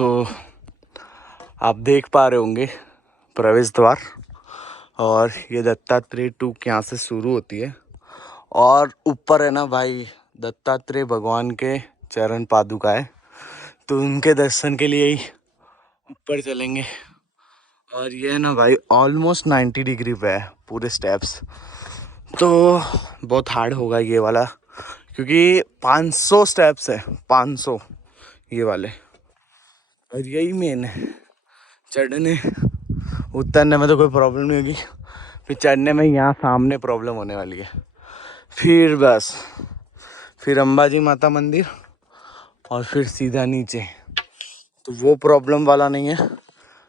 आप देख पा रहे होंगे प्रवेश द्वार, और ये दत्तात्रेय टूक यहाँ से शुरू होती है और ऊपर है ना भाई दत्तात्रेय भगवान के चरण पादुका है, तो उनके दर्शन के लिए ही ऊपर चलेंगे। और ये है ना भाई ऑलमोस्ट 90 डिग्री पे है पूरे स्टेप्स, तो बहुत हार्ड होगा ये वाला, क्योंकि 500 स्टेप्स है, 500 ये वाले, और यही मेन है। चढ़ने उतरने में तो कोई प्रॉब्लम नहीं होगी, फिर चढ़ने में यहाँ सामने प्रॉब्लम होने वाली है। फिर अंबाजी माता मंदिर और फिर सीधा नीचे, तो वो प्रॉब्लम वाला नहीं है।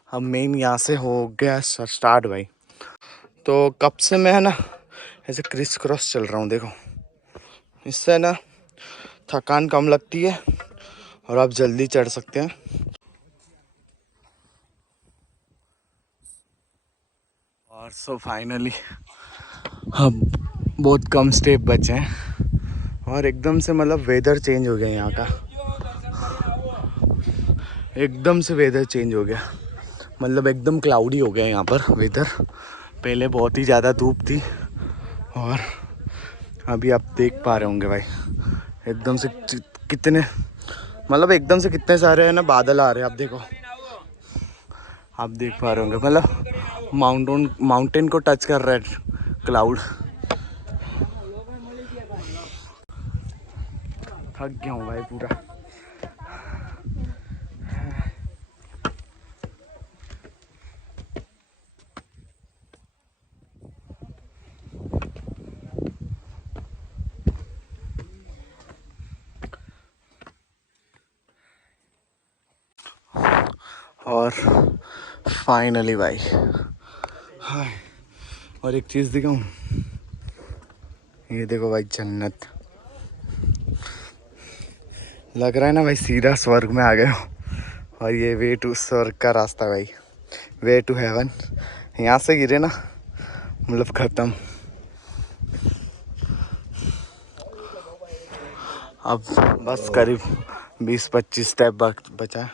अब मेन यहाँ से हो गया स्टार्ट भाई। तो कब से मैं है ना ऐसे क्रिस क्रॉस चल रहा हूँ, देखो इससे ना थकान कम लगती है और आप जल्दी चढ़ सकते हैं। और सो फाइनली अब बहुत कम स्टेप बचे हैं और एकदम से मतलब वेदर चेंज हो गया यहाँ का, एकदम से वेदर चेंज हो गया, मतलब एकदम क्लाउडी हो गया यहाँ पर वेदर। पहले बहुत ही ज़्यादा धूप थी और अभी आप देख पा रहे होंगे भाई एकदम से कितने, मतलब एकदम से कितने सारे है ना बादल आ रहे हैं। आप देखो, आप देख पा रहे होंगे, मतलब माउंटेन को टच कर रहा है क्लाउड। थक गया हूँ भाई पूरा। और फाइनली भाई हाय, और एक चीज़ दिखाऊं, ये देखो भाई जन्नत, लग रहा है ना भाई सीधा स्वर्ग में आ गए हो। और ये वे टू स्वर्ग का रास्ता भाई, वे टू हेवन। यहाँ से गिरे ना मतलब ख़त्म। अब बस करीब 20-25 स्टेप बचा।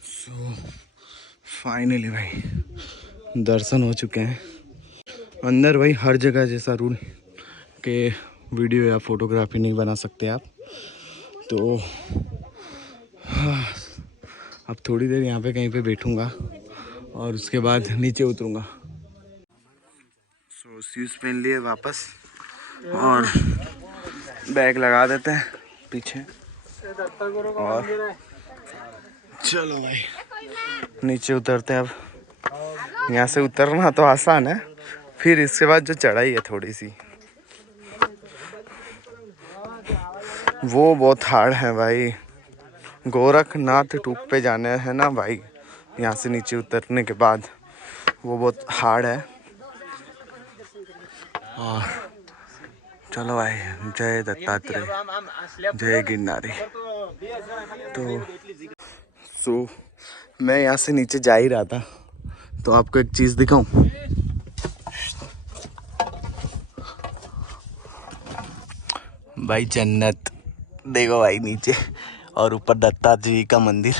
सो फाइनली भाई दर्शन हो चुके हैं। अंदर भाई हर जगह जैसा रूल के वीडियो या फोटोग्राफी नहीं बना सकते आप, तो अब थोड़ी देर यहाँ पे कहीं पे बैठूँगा और उसके बाद नीचे उतरूँगा। सो शूज़ पहन लिए वापस और बैग लगा देते हैं पीछे, और चलो भाई नीचे उतरते हैं। अब यहाँ से उतरना तो आसान है, फिर इसके बाद जो चढ़ाई है थोड़ी सी वो बहुत हार्ड है भाई। गोरखनाथ टूप पे जाना है ना भाई, यहाँ से नीचे उतरने के बाद वो बहुत हार्ड है। और चलो भाई, जय दत्तात्रेय, जय गिरनारी। तो मैं यहाँ से नीचे जा ही रहा था, तो आपको एक चीज़ दिखाऊं, भाई जन्नत देखो भाई नीचे, और ऊपर दत्ता जी का मंदिर,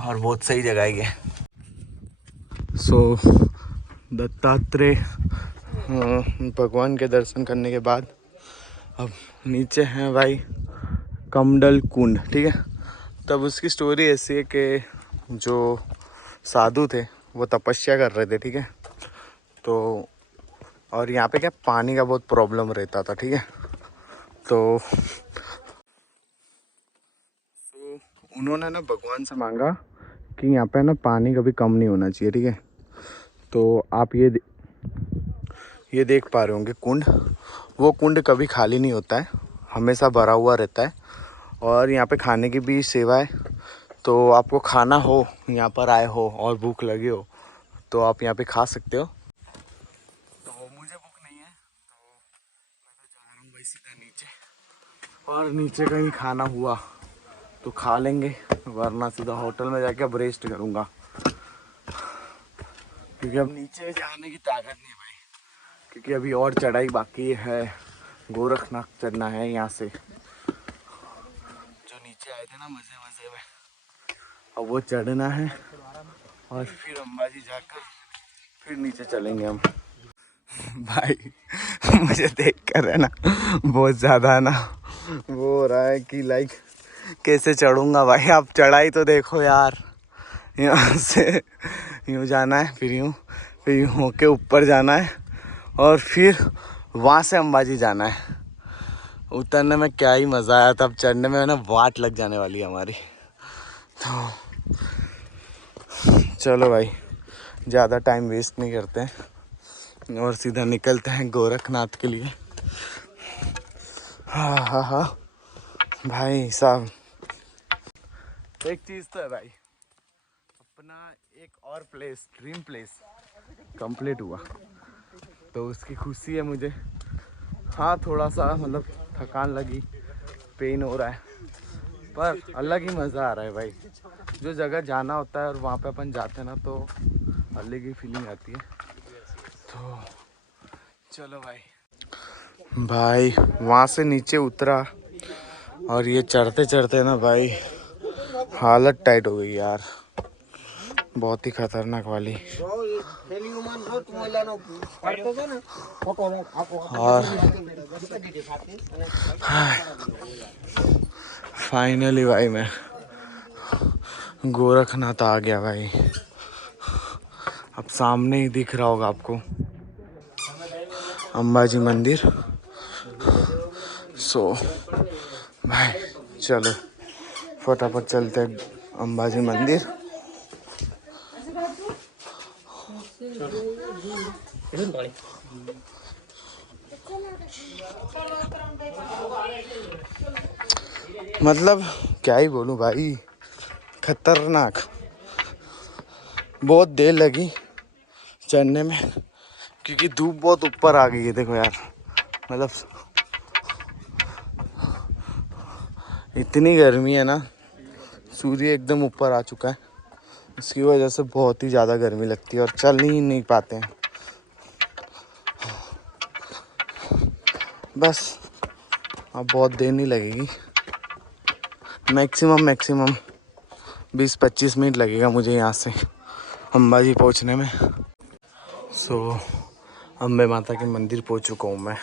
और बहुत सही जगह है ये। सो दत्तात्रेय भगवान के दर्शन करने के बाद अब नीचे हैं भाई कमंडल कुंड, ठीक है। तब उसकी स्टोरी ऐसी है कि जो साधु थे वो तपस्या कर रहे थे, ठीक है। तो और यहाँ पे क्या पानी का बहुत प्रॉब्लम रहता था, ठीक है। तो उन्होंने ना भगवान से मांगा कि यहाँ पे ना पानी कभी कम नहीं होना चाहिए, ठीक है। तो आप ये देख पा रहे होंगे कुंड, वो कुंड कभी खाली नहीं होता है, हमेशा भरा हुआ रहता है। और यहाँ पे खाने की भी सेवा है, तो आपको खाना हो, यहाँ पर आए हो और भूख लगी हो तो आप यहाँ पे खा सकते हो। तो मुझे भूख नहीं है, तो मैं तो जा रहा हूँ भाई सीधा नीचे, और नीचे कहीं खाना हुआ तो खा लेंगे, वरना सीधा होटल में जाके अब रेस्ट करूँगा, क्योंकि अब नीचे जाने की ताकत नहीं है भाई, क्योंकि अभी और चढ़ाई बाकी है। गोरखनाथ चढ़ना है यहाँ से, जो नीचे आए थे ना मज़े मज़े में, अब वो चढ़ना है और फिर अंबाजी जाकर फिर नीचे चलेंगे हम। भाई मुझे देख कर है ना बहुत ज़्यादा ना वो हो रहा है कि लाइक कैसे चढ़ूँगा भाई। आप चढ़ाई तो देखो यार, यहाँ से यूँ जाना है, फिर यूँ होके ऊपर जाना है और फिर वहाँ से अंबाजी जाना है। उतरने में क्या ही मज़ा आया था, अब चढ़ने में ना वाट लग जाने वाली है हमारी। तो चलो भाई ज़्यादा टाइम वेस्ट नहीं करते हैं और सीधा निकलते हैं गोरखनाथ के लिए। हाँ हाँ हाँ भाई साहब, एक चीज़ तो है भाई, अपना एक और प्लेस, ड्रीम प्लेस कंप्लीट हुआ, तो उसकी खुशी है मुझे। हाँ थोड़ा सा मतलब थकान लगी, पेन हो रहा है, पर अलग ही मज़ा आ रहा है भाई। जो जगह जाना होता है और वहाँ पे अपन जाते हैं ना, तो अलग ही फीलिंग आती है। तो चलो भाई वहाँ से नीचे उतरा और ये चढ़ते चढ़ते ना भाई हालत टाइट हो गई यार, बहुत ही खतरनाक वाली। और फाइनली भाई मैं गोरखनाथ आ गया भाई। अब सामने ही दिख रहा होगा आपको अंबाजी मंदिर। सो भाई चलो फटाफट चलते हैं अंबाजी मंदिर। मतलब क्या ही बोलूं भाई, खतरनाक। बहुत देर लगी चढ़ने में, क्योंकि धूप बहुत ऊपर आ गई है। देखो यार, मतलब इतनी गर्मी है ना, सूर्य एकदम ऊपर आ चुका है, इसकी वजह से बहुत ही ज़्यादा गर्मी लगती है और चल ही नहीं पाते हैं। बस अब बहुत देर नहीं लगेगी, मैक्सिमम 20-25 मिनट लगेगा मुझे यहाँ से अंबाजी पहुँचने में। सो अम्बे माता के मंदिर पहुँच चुका हूँ मैं,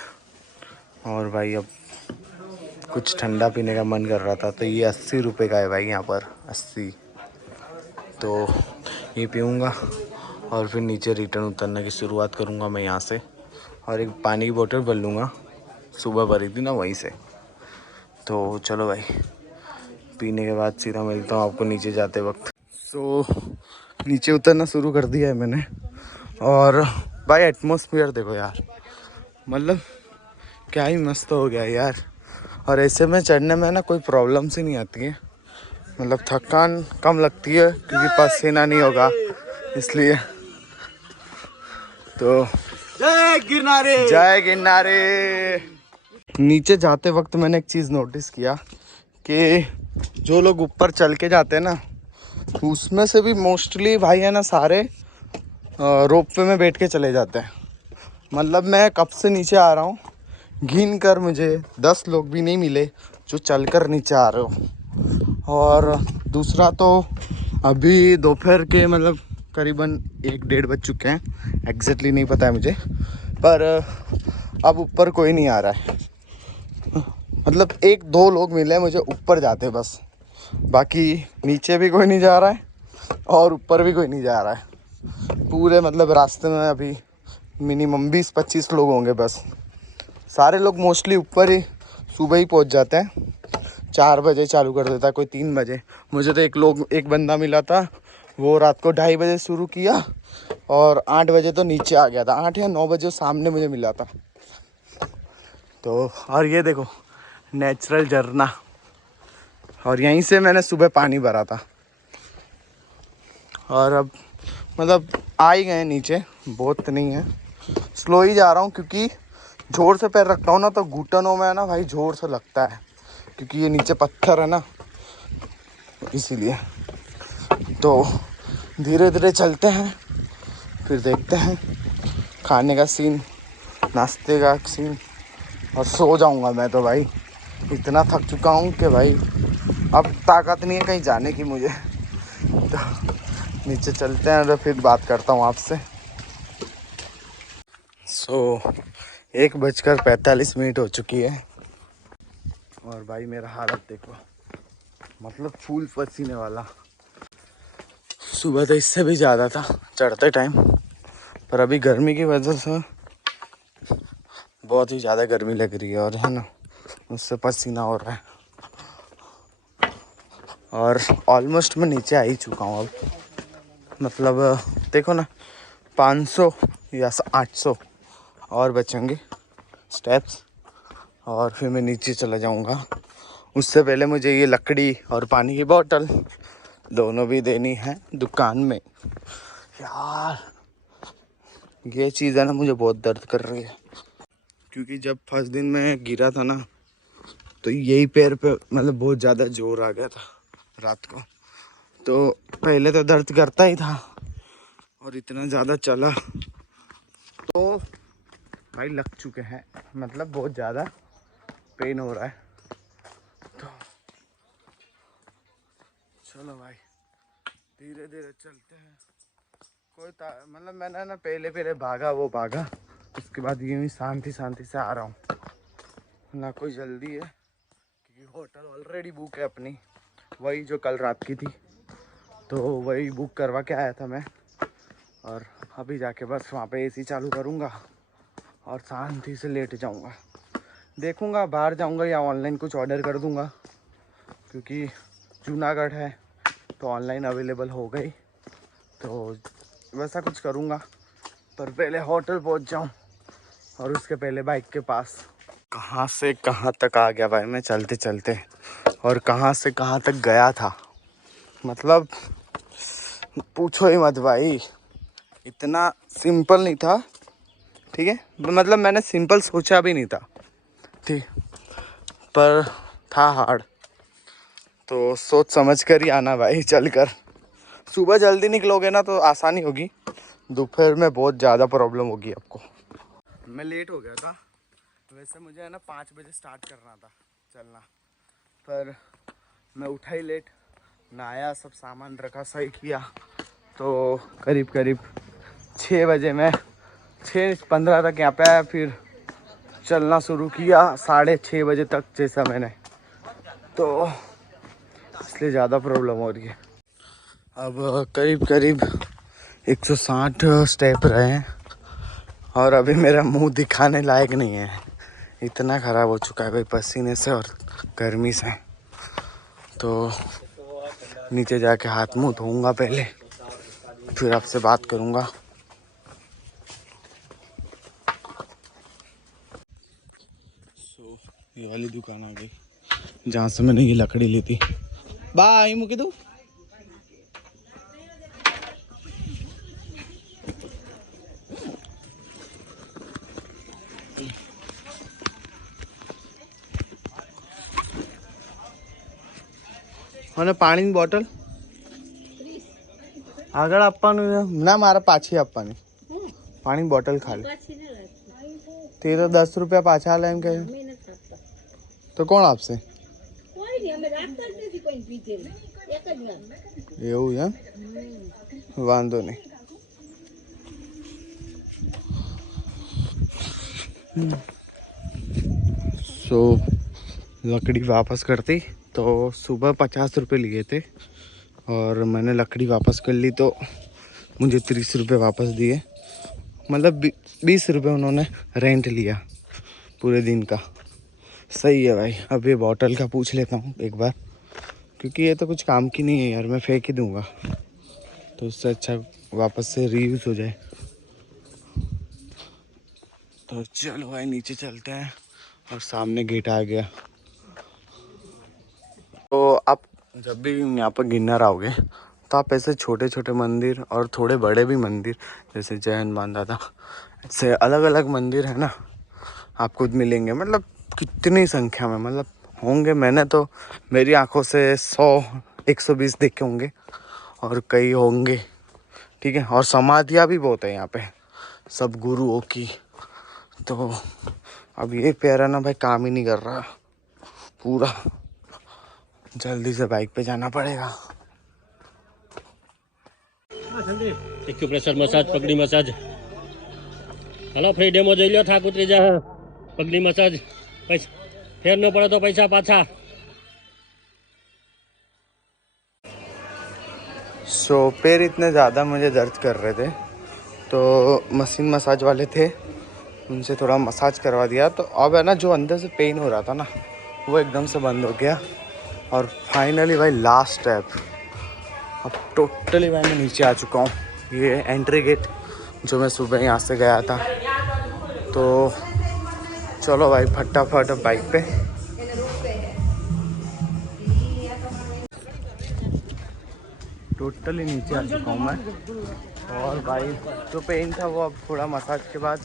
और भाई अब कुछ ठंडा पीने का मन कर रहा था, तो ये 80 रुपये का है भाई, यहाँ पर 80। तो ये पीऊँगा और फिर नीचे रिटर्न उतरने की शुरुआत करूँगा मैं यहाँ से, और एक पानी की बोतल भर लूँगा, सुबह भरी थी ना वहीं से। तो चलो भाई, पीने के बाद सीधा मिलता हूँ आपको नीचे जाते वक्त। सो नीचे उतरना शुरू कर दिया है मैंने, और भाई एटमॉस्फेयर देखो यार, मतलब क्या ही मस्त हो गया यार। और ऐसे में चढ़ने में ना कोई प्रॉब्लम सी नहीं आती है, मतलब थकान कम लगती है क्योंकि पसीना नहीं होगा इसलिए। तो जय गिरनारे। नीचे जाते वक्त मैंने एक चीज़ नोटिस किया कि जो लोग ऊपर चल के जाते हैं ना, उसमें से भी मोस्टली भाई है ना सारे रोपवे में बैठ के चले जाते हैं। मतलब मैं कब से नीचे आ रहा हूँ, गिन कर मुझे 10 लोग भी नहीं मिले जो चलकर नीचे आ रहे हो। और दूसरा तो अभी दोपहर के मतलब करीबन 1-1:30 बज चुके हैं, एग्जैक्टली नहीं पता है मुझे, पर अब ऊपर कोई नहीं आ रहा है। मतलब 1-2 लोग मिले मुझे ऊपर जाते बस, बाकी नीचे भी कोई नहीं जा रहा है और ऊपर भी कोई नहीं जा रहा है। पूरे मतलब रास्ते में अभी मिनिमम 20-25 लोग होंगे बस। सारे लोग मोस्टली ऊपर ही सुबह ही पहुंच जाते हैं, 4 बजे चालू कर देता है, कोई 3 बजे। मुझे तो एक बंदा मिला था, वो रात को 2:30 बजे शुरू किया और 8 बजे तो नीचे आ गया था। 8 या 9 बजे सामने मुझे मिला था। तो और ये देखो नेचुरल झरना, और यहीं से मैंने सुबह पानी भरा था। और अब मतलब आ ही गए नीचे, बहुत नहीं है, स्लो ही जा रहा हूँ, क्योंकि जोर से पैर रखता हूँ ना तो घुटनों में ना भाई जोर से लगता है, क्योंकि ये नीचे पत्थर है ना, इसीलिए। तो धीरे धीरे चलते हैं, फिर देखते हैं खाने का सीन, नाश्ते का सीन, और सो जाऊंगा मैं तो भाई। इतना थक चुका हूँ कि भाई अब ताकत नहीं है कहीं जाने की मुझे। तो नीचे चलते हैं और फिर बात करता हूँ आपसे। 1:45 हो चुकी है और भाई मेरा हालत देखो, मतलब फूल पसीने वाला। सुबह तो इससे भी ज़्यादा था चढ़ते टाइम, पर अभी गर्मी की वजह से बहुत ही ज़्यादा गर्मी लग रही है और है ना, उससे पसीना हो रहा है। और ऑलमोस्ट मैं नीचे आ ही चुका हूँ अब, मतलब देखो ना 500 या 800 और बचेंगे स्टेप्स और फिर मैं नीचे चला जाऊँगा। उससे पहले मुझे ये लकड़ी और पानी की बोतल दोनों भी देनी है दुकान में। यार ये चीज़ है ना, मुझे बहुत दर्द कर रही है, क्योंकि जब फर्स्ट दिन मैं गिरा था ना तो यही पैर पे मतलब बहुत ज़्यादा जोर आ गया था रात को। तो पहले तो दर्द करता ही था और इतना ज़्यादा चला तो भाई लग चुके हैं, मतलब बहुत ज़्यादा पेन हो रहा है। तो चलो भाई धीरे धीरे चलते हैं। मतलब मैंने ना पहले भागा, वो भागा, उसके बाद यूँ ही शांति शांति से आ रहा हूँ, ना कोई जल्दी है क्योंकि होटल ऑलरेडी बुक है अपनी, वही जो कल रात की थी, तो वही बुक करवा के आया था मैं। और अभी जाके बस वहाँ पे एसी चालू करूँगा और शांति से लेट जाऊँगा। देखूँगा बाहर जाऊँगा या ऑनलाइन कुछ ऑर्डर कर दूँगा, क्योंकि जूनागढ़ है तो ऑनलाइन अवेलेबल हो गई, तो वैसा कुछ करूँगा। पर पहले होटल पहुँच जाऊँ और उसके पहले बाइक के पास। कहाँ से कहाँ तक आ गया भाई मैं चलते चलते, और कहाँ से कहाँ तक गया था, मतलब पूछो ही मत भाई। इतना सिंपल नहीं था, ठीक है, मतलब मैंने सिंपल सोचा भी नहीं था, ठीक, पर था हार्ड। तो सोच समझ कर ही आना भाई चल कर। सुबह जल्दी निकलोगे ना तो आसानी होगी, दोपहर में बहुत ज़्यादा प्रॉब्लम होगी आपको। मैं लेट हो गया था, वैसे मुझे है ना 5 बजे स्टार्ट करना था चलना, पर मैं उठा ही लेट, नहाया, सब सामान रखा, सही किया, तो करीब करीब 6 बजे मैं 6:15 तक यहाँ पे आया। फिर चलना शुरू किया 6:30 बजे तक जैसा मैंने, तो इसलिए ज़्यादा प्रॉब्लम हो रही है। अब करीब करीब 160 स्टेप रहे हैं और अभी मेरा मुंह दिखाने लायक नहीं है, इतना ख़राब हो चुका है भाई पसीने से और गर्मी से। तो नीचे जाके हाथ मुंह धोऊंगा पहले, फिर आपसे बात करूंगा। ये वाली दुकान आ गई जहाँ से मैंने ये लकड़ी ली थी। बाय मुकी दो। મને પાણીની બોટલ આગળ આપવાનું ના, મારે પાછી આપવાની પાણીની બોટલ ખાલી તે તો 10 રૂપિયા પાછા આલે એમ કહે, તો કોણ આપશે? એવું છે, વાંધો નહીં। सो लकड़ी वापस करती तो सुबह 50 रुपये लिए थे और मैंने लकड़ी वापस कर ली तो मुझे 30 रुपये वापस दिए, मतलब 20 रुपये उन्होंने रेंट लिया पूरे दिन का। सही है भाई। अब ये बॉटल का पूछ लेता हूँ एक बार, क्योंकि ये तो कुछ काम की नहीं है यार, मैं फेंक ही दूँगा, तो उससे अच्छा वापस से रीयूज़ हो जाए। तो चलो भाई नीचे चलते हैं और सामने गेट आ गया। तो आप जब भी यहाँ पर गिरनार आओगे तो आप ऐसे छोटे छोटे मंदिर और थोड़े बड़े भी मंदिर जैसे जैन मानदाता से अलग अलग मंदिर है ना आपको मिलेंगे, मतलब कितनी संख्या में, मतलब होंगे, मैंने तो मेरी आंखों से 100-120 देखे होंगे और कई होंगे, ठीक है। और समाधियाँ भी बहुत है यहाँ पे सब गुरुओं की। तो अब ये प्यारा ना भाई काम ही नहीं कर रहा पूरा, जल्दी से बाइक पे जाना पड़ेगा। एक्यूप्रेशर मसाज, पगड़ी मसाज, हेलो फ्री डेमो જોઈ લ્યો થાક ઉતરી જા। પગડી મસાજ પૈસા ફેર ન પડે તો પૈસા પાછા। सो पैर इतने ज़्यादा मुझे दर्द कर रहे थे तो मशीन मसाज वाले थे, उनसे थोड़ा मसाज करवा दिया। तो अब है ना जो अंदर से पेन हो रहा था ना वो एकदम से बंद हो गया। और फाइनली भाई लास्ट स्टेप, अब टोटली भाई मैं नीचे आ चुका हूँ। ये एंट्री गेट जो मैं सुबह यहाँ से गया था। तो चलो भाई फटाफट बाइक पे। टोटली नीचे आ चुका हूँ मैं। और भाई जो पेन था वो अब थोड़ा मसाज के बाद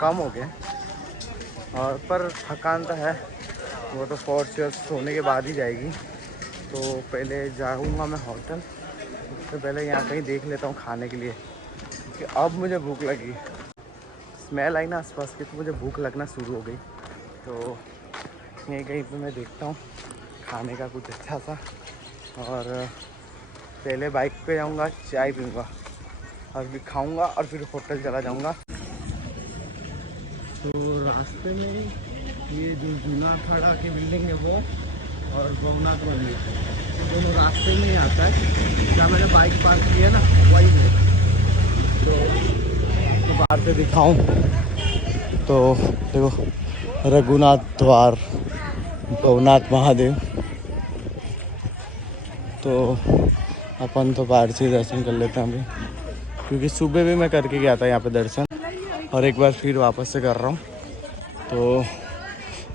कम हो गया। और पर थकान तो है, वो तो फॉर सोने के बाद ही जाएगी। तो पहले जाऊँगा मैं होटल, उससे पहले यहाँ कहीं देख लेता हूँ खाने के लिए, क्योंकि अब मुझे भूख लगी। स्मेल आई ना आसपास की तो मुझे भूख लगना शुरू हो गई। तो यहीं कहीं पे मैं देखता हूँ खाने का कुछ अच्छा सा। और पहले बाइक पे जाऊँगा, चाय पीऊँगा और भी खाऊँगा और फिर होटल चला जाऊँगा। तो रास्ते में ये जो जूना खड़ा की बिल्डिंग है वो और भवनाथ मंदिर, दोनों रास्ते में ही आता है। जहाँ मैंने बाइक पार्क की है ना वही है। तो बाहर से दिखाऊं तो देखो रघुनाथ द्वार, भवनाथ महादेव। तो अपन तो बाहर से दर्शन कर लेते हैं अभी, क्योंकि सुबह भी मैं करके गया था यहाँ पे दर्शन और एक बार फिर वापस से कर रहा हूँ। तो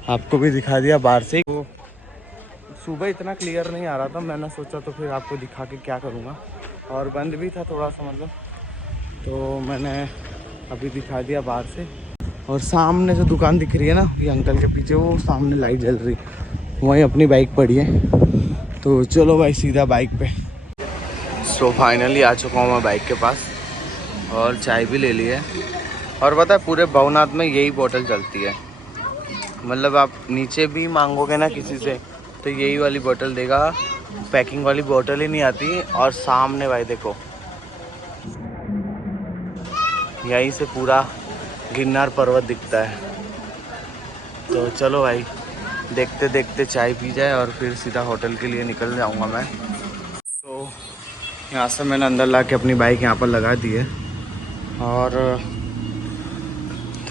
आपको भी दिखा दिया बाहर से। तो सुबह इतना क्लियर नहीं आ रहा था, मैंने सोचा तो फिर आपको दिखा के क्या करूँगा। और बंद भी था थोड़ा सा मतलब, तो मैंने अभी दिखा दिया बाहर से। और सामने जो दुकान दिख रही है ना ये अंकल के पीछे, वो सामने लाइट जल रही, वहीं अपनी बाइक पड़ी है। तो चलो भाई सीधा बाइक पे। सो फाइनली आ चुका हूँ मैं बाइक के पास और चाय भी ले ली है। और पता है पूरे भवनाथ में यही बोतल चलती है, मतलब आप नीचे भी मांगोगे ना किसी से तो यही वाली बोतल देगा, पैकिंग वाली बोतल ही नहीं आती। और सामने भाई देखो यहीं से पूरा गिरनार पर्वत दिखता है। तो चलो भाई देखते देखते चाय पी जाए और फिर सीधा होटल के लिए निकल जाऊंगा मैं। तो यहाँ से मैंने अंदर ला के अपनी बाइक यहाँ पर लगा दी है और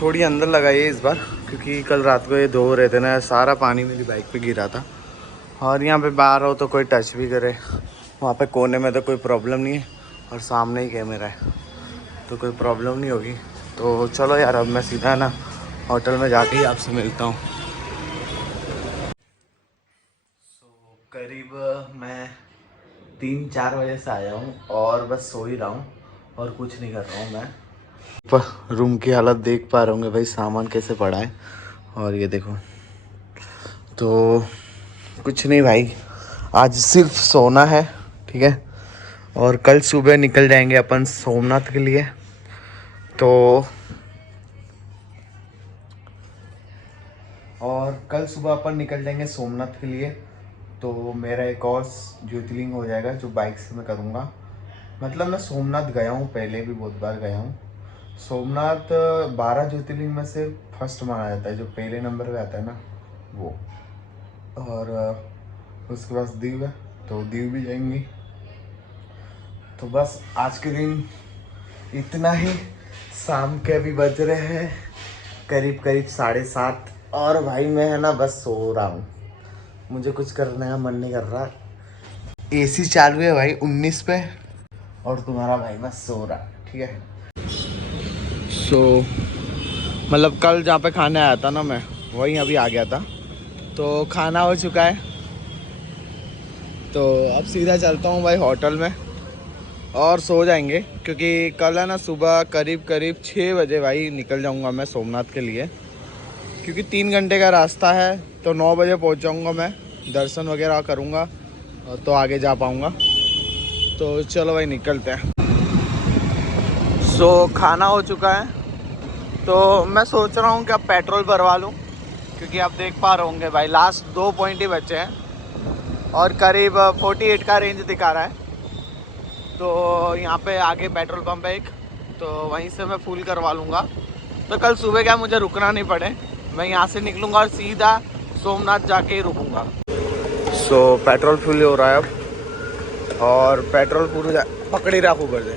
थोड़ी अंदर लगाई है इस बार, क्योंकि कल रात को ये धो रहे थे ना, सारा पानी मेरी बाइक पे गिरा था। और यहाँ पे बाहर हो तो कोई टच भी करे, वहाँ पे कोने में तो कोई प्रॉब्लम नहीं है और सामने ही कैमरा है तो कोई प्रॉब्लम नहीं होगी। तो चलो यार अब मैं सीधा ना होटल में जाके ही आपसे मिलता हूँ। करीब मैं 3-4 बजे से आया हूँ और बस सो ही रहा हूँ और कुछ नहीं कर रहा हूँ मैं। पर रूम की हालत देख पा रहे होंगे भाई, सामान कैसे पड़ा है। और ये देखो, तो कुछ नहीं भाई, आज सिर्फ सोना है, ठीक है। और कल सुबह निकल जाएंगे अपन सोमनाथ के लिए। तो और कल सुबह अपन निकल जाएंगे सोमनाथ के लिए। तो मेरा एक और ज्योतिर्लिंग हो जाएगा जो बाइक से मैं करूँगा। मतलब मैं सोमनाथ गया हूँ, पहले भी बहुत बार गया हूँ। सोमनाथ 12 ज्योतिर्लिंग में से फर्स्ट माना जाता है, जो पहले नंबर पे आता है ना वो। और उसके बाद दीव है, तो दीव भी जाएंगे। तो बस आज के दिन इतना ही। शाम के अभी बज रहे हैं करीब 7:30 और भाई मैं है ना बस सो रहा हूँ, मुझे कुछ करने का मन नहीं कर रहा। एसी चालू है भाई 19 पे और तुम्हारा भाई बस सो रहा, ठीक है। मतलब कल जहाँ पे खाने आया था ना मैं, वहीं अभी आ गया था। तो खाना हो चुका है, तो अब सीधा चलता हूँ भाई होटल में और सो जाएंगे, क्योंकि कल है ना सुबह करीब 6 बजे भाई निकल जाऊँगा मैं सोमनाथ के लिए। क्योंकि 3 घंटे का रास्ता है, तो 9 बजे पहुंच जाऊंगा मैं, दर्शन वगैरह करूंगा तो आगे जा पाऊंगा। तो चलो भाई निकलते हैं। सो खाना हो चुका है, तो मैं सोच रहा हूँ कि अब पेट्रोल भरवा लूँ, क्योंकि आप देख पा रहे होंगे भाई लास्ट 2 पॉइंट ही बचे हैं और करीब 48 का रेंज दिखा रहा है। तो यहाँ पे आगे पेट्रोल पंप है एक, तो वहीं से मैं फुल करवा लूँगा, तो कल सुबह क्या मुझे रुकना नहीं पड़े। मैं यहाँ से निकलूँगा और सीधा सोमनाथ जाके ही रुकूँगा। सो पेट्रोल फुल हो रहा है अब, और पेट्रोल पूरा पकड़ी रहा ऊपर से,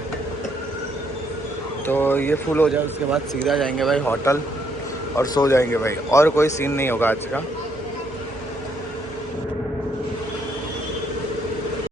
तो ये फुल हो जाए उसके बाद सीधा जाएंगे भाई होटल और सो जाएंगे भाई, और कोई सीन नहीं होगा आज का।